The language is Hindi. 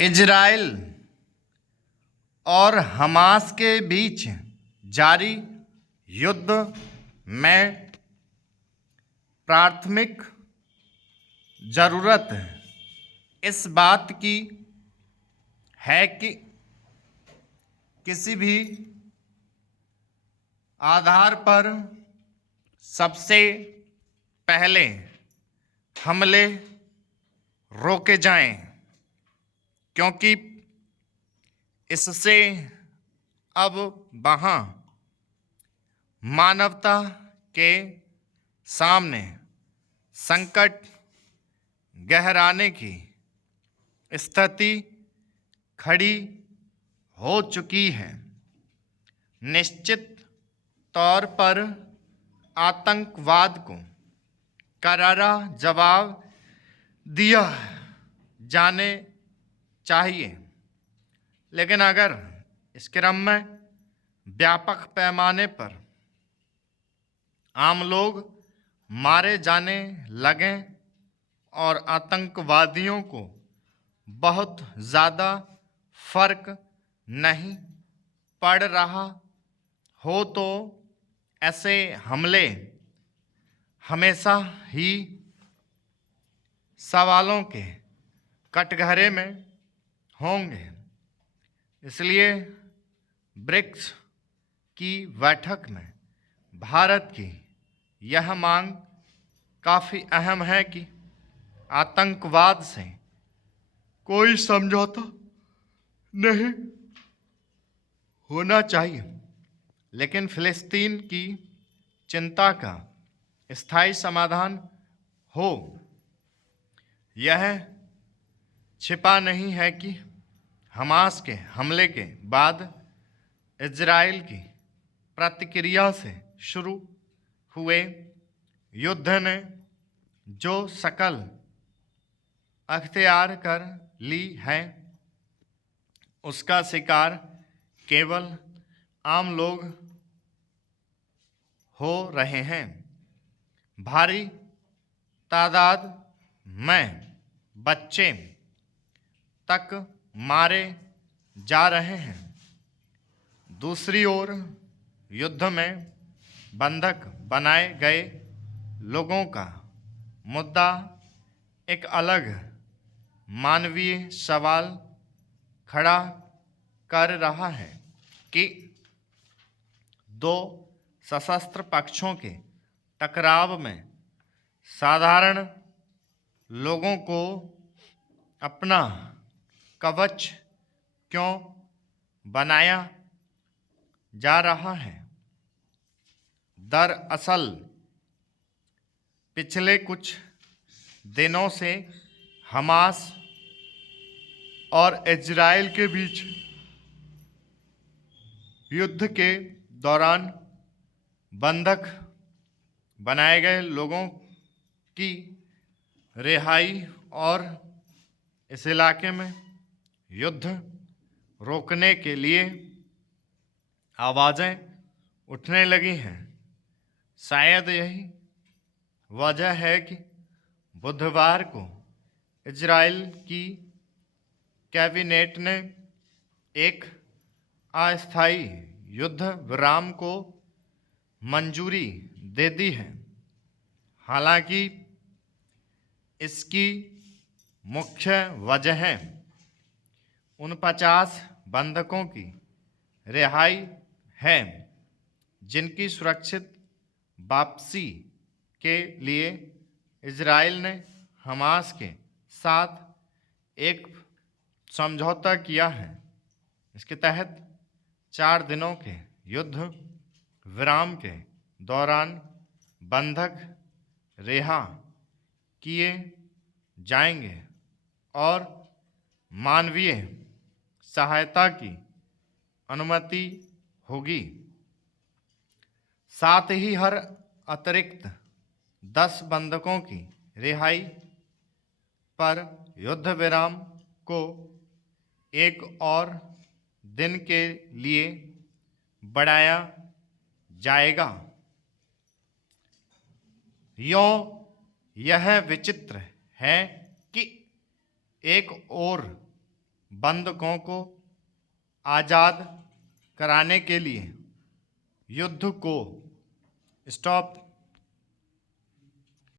इजराइल और हमास के बीच जारी युद्ध में प्राथमिक ज़रूरत इस बात की है कि किसी भी आधार पर सबसे पहले हमले रोके जाएं, क्योंकि इससे अब वहाँ मानवता के सामने संकट गहराने की स्थिति खड़ी हो चुकी है। निश्चित तौर पर आतंकवाद को करारा जवाब दिया जाने चाहिए, लेकिन अगर इस क्रम में व्यापक पैमाने पर आम लोग मारे जाने लगें और आतंकवादियों को बहुत ज़्यादा फर्क नहीं पड़ रहा हो, तो ऐसे हमले हमेशा ही सवालों के कटघरे में होंगे। इसलिए ब्रिक्स की बैठक में भारत की यह मांग काफ़ी अहम है कि आतंकवाद से कोई समझौता नहीं होना चाहिए, लेकिन फ़िलिस्तीन की चिंता का स्थायी समाधान हो। यह छिपा नहीं है कि हमास के हमले के बाद इजराइल की प्रतिक्रिया से शुरू हुए युद्ध ने जो शक्ल अख्तियार कर ली है, उसका शिकार केवल आम लोग हो रहे हैं। भारी तादाद में बच्चे तक मारे जा रहे हैं। दूसरी ओर युद्ध में बंधक बनाए गए लोगों का मुद्दा एक अलग मानवीय सवाल खड़ा कर रहा है कि दो सशस्त्र पक्षों के टकराव में साधारण लोगों को अपना कवच क्यों बनाया जा रहा है। दरअसल पिछले कुछ दिनों से हमास और इजराइल के बीच युद्ध के दौरान बंधक बनाए गए लोगों की रिहाई और इस इलाके में युद्ध रोकने के लिए आवाज़ें उठने लगी हैं। शायद यही वजह है कि बुधवार को इजराइल की कैबिनेट ने एक अस्थायी युद्ध विराम को मंजूरी दे दी है। हालांकि इसकी मुख्य वजह उन 50 बंधकों की रिहाई है जिनकी सुरक्षित वापसी के लिए इजराइल ने हमास के साथ एक समझौता किया है। इसके तहत 4 दिनों के युद्ध विराम के दौरान बंधक रिहा किए जाएंगे और मानवीय सहायता की अनुमति होगी। साथ ही हर अतिरिक्त 10 बंधकों की रिहाई पर युद्ध विराम को एक और दिन के लिए बढ़ाया जाएगा। यह विचित्र है कि एक और बंधकों को आज़ाद कराने के लिए युद्ध को स्टॉप